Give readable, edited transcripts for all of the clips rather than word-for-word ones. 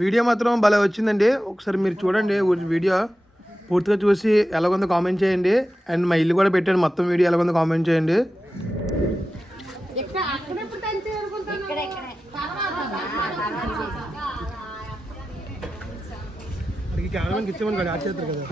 Video మాత్రం భలే వచ్చిందండి. ఒకసారి మీరు చూడండి వీడియో పూర్తిగా చూసి ఎలాగొందో కామెంట్ చేయండి. అండ్ మా ఇల్లు కూడా పెట్టాను, మొత్తం వీడియో ఎలాగొందో కామెంట్ చేయండి. కెమెరామెన్కి ఇచ్చామని యాడ్ చేస్తారు కదా.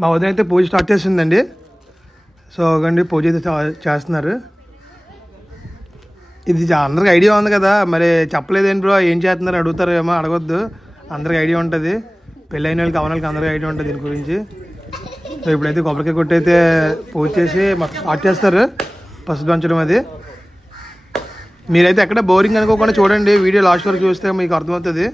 మా వదిన అయితే పూజ స్టార్ట్ చేసిందండి. సో అదండి పూజ అయితే చేస్తున్నారు. ఇది అందరికి ఐడియా ఉంది కదా, మరి చెప్పలేదేంటి బ్రో ఏం చేస్తున్నారు అడుగుతారు ఏమో. అడగొద్దు, అందరికి ఐడియా ఉంటుంది. పెళ్ళైన వాళ్ళకి అవన వాళ్ళకి అందరికీ ఐడియా ఉంటుంది దీని గురించి. సో ఇప్పుడైతే కొబ్బరికాయ కొట్టి అయితే పూజ చేసి మొత్తం స్టార్ట్ చేస్తారు పసుపు దంచడం. అది మీరైతే ఎక్కడ బోరింగ్ అనుకోకుండా చూడండి, వీడియో లాస్ట్ వరకు చూస్తే మీకు అర్థమవుతుంది.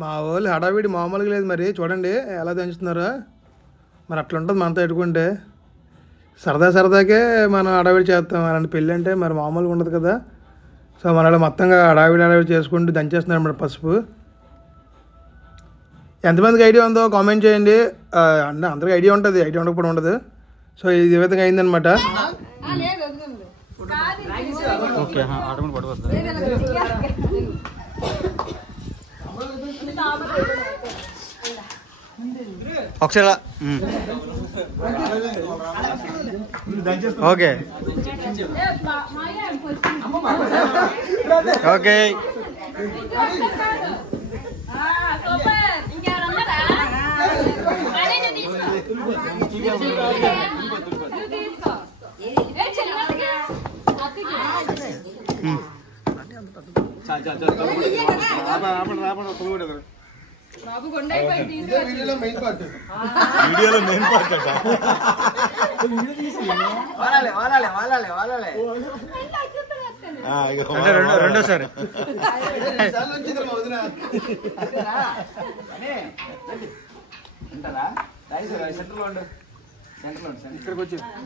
మా వాళ్ళు హడావిడి మామూలుగా లేదు. మరి చూడండి ఎలా దంచుతున్నారో. మరి అట్లా ఉంటుంది మనతో ఎట్టుకుంటే. సరదాకే మనం హడావిడి చేస్తాం. అలాంటి పెళ్ళి అంటే మరి మామూలుగా ఉండదు కదా. సో మన మొత్తంగా హడావిడి చేసుకుంటూ దంచేస్తున్నారు అన్నమాట పసుపు. ఎంతమందికి ఐడియా ఉందో కామెంట్ చేయండి. అంటే అందరికీ ఐడియా ఉంటుంది, ఐడియా ఉండకపోవడం ఉండదు. సో ఇది ఈ విధంగా అయిందనమాట. ఒకసారి ఓకే ఓకే వీడియోలో మెయిన్ పార్ట్ రెండోసారి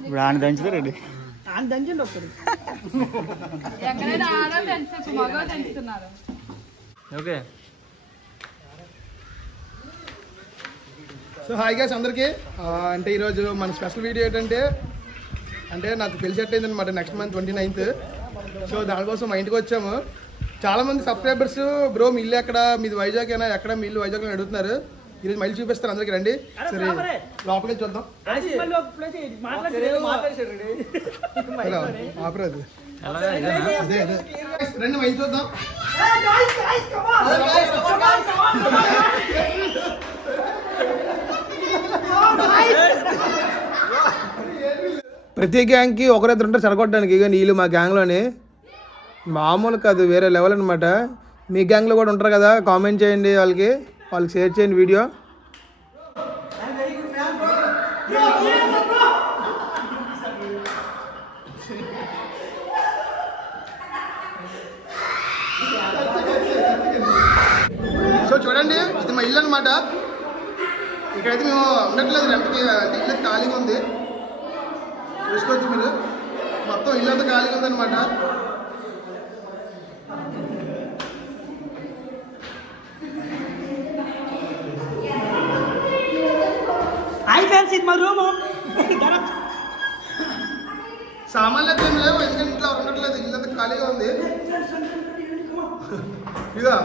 ఇప్పుడు ఆయన దంచుతారండి. ఓకే. సో హాయ్ గైస్ అందరికీ. అంటే ఈరోజు మన స్పెషల్ వీడియో ఏంటంటే, అంటే నాకు పెళ్లి సెట్ అయింది అనమాట నెక్స్ట్ మంత్ 29th. సో దానికోసం మా ఇంటికి వచ్చాము. చాలామంది సబ్స్క్రైబర్స్ బ్రో మీ ఇల్లు ఎక్కడ, మీది వైజాగ్ అయినా ఎక్కడ మీ ఇల్లు వైజాగ్లో అడుగుతున్నారు. ఈరోజు మళ్ళీ చూపిస్తారు అందరికి, రండి. సరే లోపలికి చూద్దాం. ఆపరాదు అదే రండి మళ్ళీ చూద్దాం. ప్రతి గ్యాంగ్కి ఒకరిద్దరు ఉంటారు చెడగొట్టడానికి. ఇక వీళ్ళు మా గ్యాంగ్లోని మామూలు కాదు, వేరే లెవెల్ అనమాట. మీ గ్యాంగ్లో కూడా ఉంటారు కదా, కామెంట్ చేయండి, వాళ్ళకి షేర్ చేయండి వీడియో. సో చూడండి, ఇది మా ఇల్లు అనమాట. ఇక్కడైతే మేము ఉండట్లేదు, రెంట్కి అంటే ఇల్లు ఖాళీగా ఉంది. చూసుకోవచ్చు మీరు, మొత్తం ఇల్లు అంతా ఖాళీగా ఉందన్నమాట. సామాన్లు అయితే ఏం లేవు, ఎందుకంటే ఇంట్లో ఉండట్లేదు, ఇల్లు అంతా ఖాళీగా ఉంది. ఇదా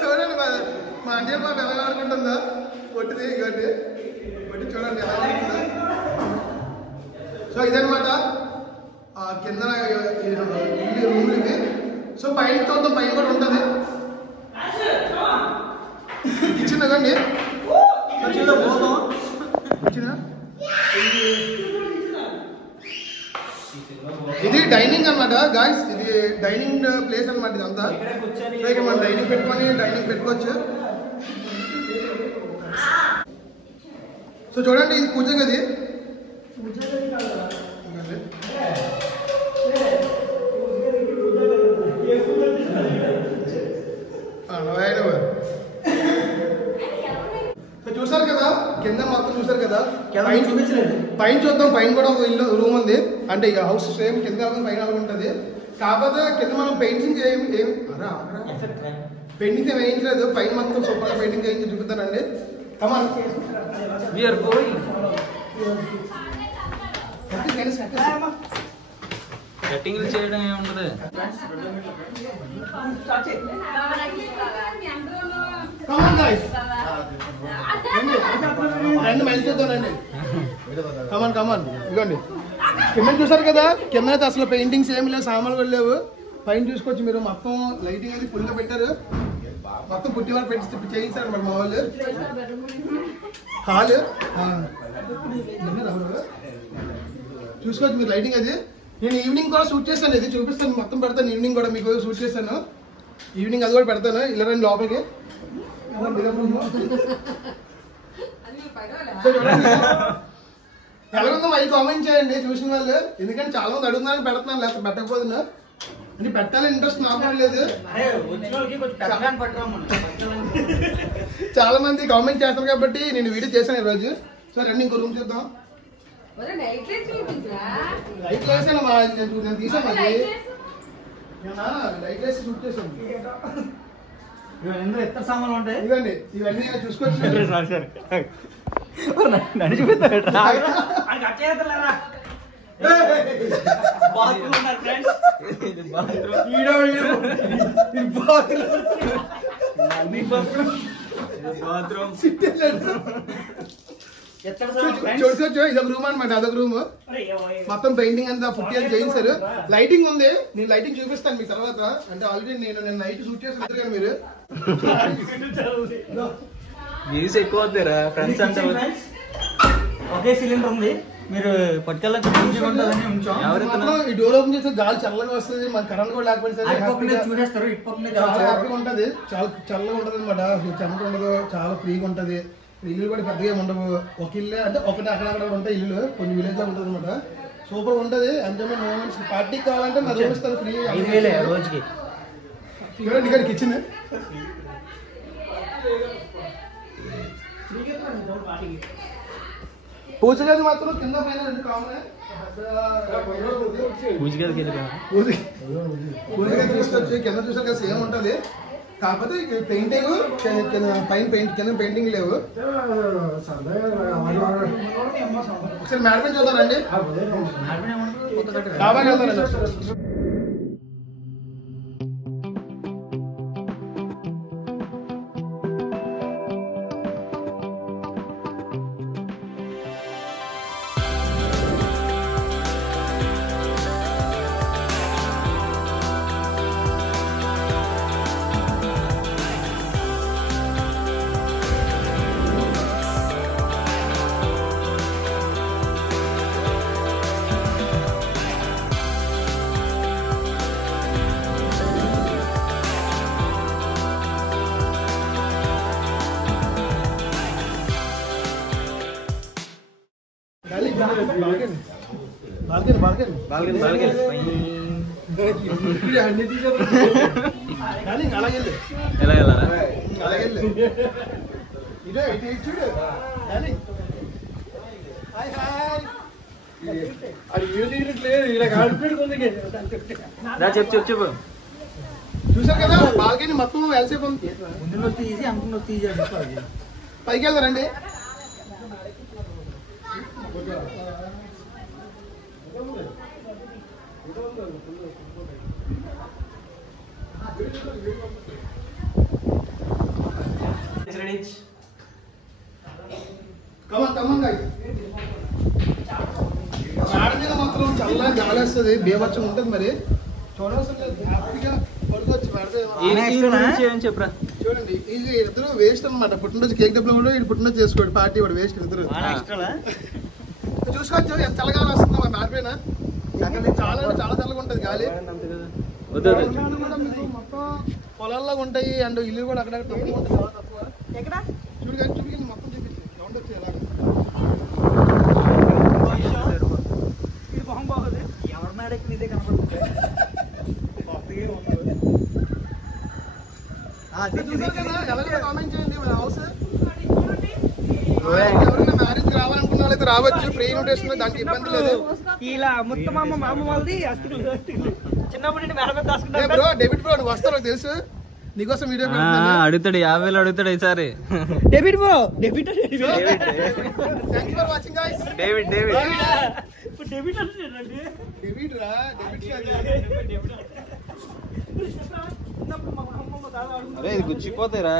చూడండి, మా అన్నయ్య బాబు ఎలా ఆడుకుంటుందో పొట్టిది గట్టి పొట్టి, చూడండి ఎలా ఆడుకుంటుందో. సో ఇదనమాట కింద ఇల్లు రూమ్ ఇది. సో పైన చూద్దాం, పైన కూడా ఉంటుంది కిచెన్ కండి. ఇది డైనింగ్ అనమాట గాయ్స్, ఇది డైనింగ్ ప్లేస్ అనమాట ఇదంతా. ఇక మనం డైనింగ్ పెట్టుకోవచ్చు. సో చూడండి, ఇది పూజ గది. చూసారు కదా కింద మొత్తం, చూసారు కదా పైన చూద్దాం. పైన కూడా ఒక ఇల్లు రూమ్ ఉంది, అంటే ఇక హౌస్ సేమ్ కింద పైన ఉంటుంది. కాకపోతే కింద మనం పెయింటింగ్ పెయింటింగ్స్ ఏమి వేయించలేదు, పైన మొత్తం సూపర్గా పెయింటింగ్ వేయించి చూపుతానండి. సెట్టింగ్ చేయడం ఏముండదు. రెండు మైల్ చూద్దానండి. కమాన్ ఇదిగోండి, కింద చూసారు కదా, కింద అయితే అసలు పెయింటింగ్స్ ఏమి లేవు, సామాన్లు కూడా లేవు. పైన చూసుకోవచ్చు మీరు, మొత్తం లైటింగ్ అది ఫుల్గా పెట్టారు. మొత్తం పుట్టి వాళ్ళు పెట్టి చేయించారు మరి మా వాళ్ళు. హాల్ చూసుకోవచ్చు మీరు, లైటింగ్ అది. నేను ఈవినింగ్ కూడా షూట్ చేస్తాను, ఇది చూపిస్తాను, మొత్తం పెడతాను. ఈవినింగ్ కూడా మీకు షూట్ చేస్తాను, ఈవినింగ్ అది కూడా పెడతాను. ఇలా రండి లోపలికి. ఎలా ఉందో మళ్ళీ కామెంట్ చేయండి చూసిన వాళ్ళు, ఎందుకంటే చాలా మంది అడుగుతున్నారని పెడుతున్నాను, లేకపోతే పెట్టకపోతున్నా. అంటే పెట్టాలని ఇంట్రెస్ట్ నాకు లేదు. చాలా మంది కామెంట్ చేస్తారు కాబట్టి నేను వీడియో చేశాను ఈరోజు. సో రండి ఇంకో రూమ్ చూద్దాం. లైట్ వేసాను, నేను తీసాను, లైట్ వేసి షూట్ చేశాను. ఎత్త సామాన్లు ఉంటాయి ఇదండి, ఇవన్నీ చూసుకోవచ్చు. చూసుకోవచ్చు, ఇదొక రూమ్ అనమాట, అదొక రూమ్. మొత్తం పెయింటింగ్ అంతా పుట్టి చేయించారు. లైటింగ్ ఉంది, నేను లైటింగ్ చూపిస్తాను మీకు తర్వాత. అంటే ఆల్రెడీ నేను నైట్ షూట్ చేసి కానీ మీరు వ్యూస్ ఎక్కువ అవుతారా ఫ్రెండ్స్ అంటే. ఒకే సిలిండర్ ఉంది, మీరు పట్టుకెళ్ళచ్చు, ఈ డోర్ ఓపెన్ చేస్తే గాలి చల్లగా వస్తుంది, మన కరెంట్ కూడా లేకపోతే చూసేస్తారు. చాలా హ్యాపీగా ఉంటది, చాలా చల్లగా ఉంటది అనమాట. చెమట ఉండదు, చాలా ఫ్రీగా ఉంటది. ఇల్లు కూడా పెద్దగా ఉండవు, ఒక ఇల్లు అంటే ఒకటి అక్కడక్కడ ఉంటాయి ఇల్లు, కొన్ని విలేజ్ లో ఉంటుంది అనమాట. సూపర్ ఉంటది, ఎంజాయ్మెంట్ మూమెంట్స్. పార్టీకి కావాలంటే నా రూమ్ ఇస్తాను ఫ్రీ రోజుకి. ఇక్కడ కిచెన్ పూజ గది మాత్రం కింద పైన రెండు కామన్. పూజ గది తీసుకొచ్చి కింద చూసారు కదా సేమ్ ఉంటది, కాకపోతే పెయింటింగ్ పైన కింద పెయింటింగ్ లేవు. ఒకసారి మేడ పైన చూద్దారండి, డాబా చూద్దారండి. ఎలా వెళ్ళారా చెప్పు చూసారు కదా బాల్కనీ మొత్తం వెల్సేపు ఉంది. ముందు వస్తే ఈజీ అనుకుని వస్తే ఈజీ అంటే పైకి వెళ్తారండి. మేడ మీద మాత్రం చల్లగా గాలి వస్తుంది, బేవచ్చం ఉంటుంది. మరి చూడాల్సింది హ్యాపీగా పడుకోవచ్చు మేడ. చెప్పురా. చూడండి ఇది ఇద్దరు వేస్ట్ అనమాట. పుట్టినరోజు కేక్ డబ్బులు కూడా ఇది పుట్టినరోజు చేసుకోండి పార్టీ వాడు వేస్ట్ ఇద్దరు. చూసుకోవచ్చు ఎంత చల్లగాలి వస్తుందో మా మేడ పైన. చాలా అంటే చాలా చల్లగా ఉంటుంది గాలి. మొత్తం పొలాల్లాగా ఉంటాయి అండ్ ఇల్లు కూడా అక్కడ తక్కువ ఉంటుంది, చాలా తక్కువ. చూడండి మొత్తం చూపించి రౌండ్ వచ్చి ఎలాగ ఎవరి మేడకి ఇదే కనపడుతుంది. కామెంట్ చేయండి. మన హౌస్ ఎవరైనా మ్యారేజ్ రావాలనుకున్న వాళ్ళైతే రావచ్చు. ఫ్రీ ఇన్విటేషన్, దానికి ఇబ్బంది లేదు. ఇలా మొత్తం మామ వాళ్ళది చిన్నప్పటి నుండి మేడ మీద దాచుకుంటారు. బ్రో డెబిట్ బ్రో నువ్వు వస్తావు తెలుసు, నీకోసం వీడియో అడుగుతాడు 50,000 అడుగుతాడు ఈసారి. Debit bro debit. Thank you for watching guys. David debit రా డెబిట్. అరే ఇది గుచ్చిపోతారా.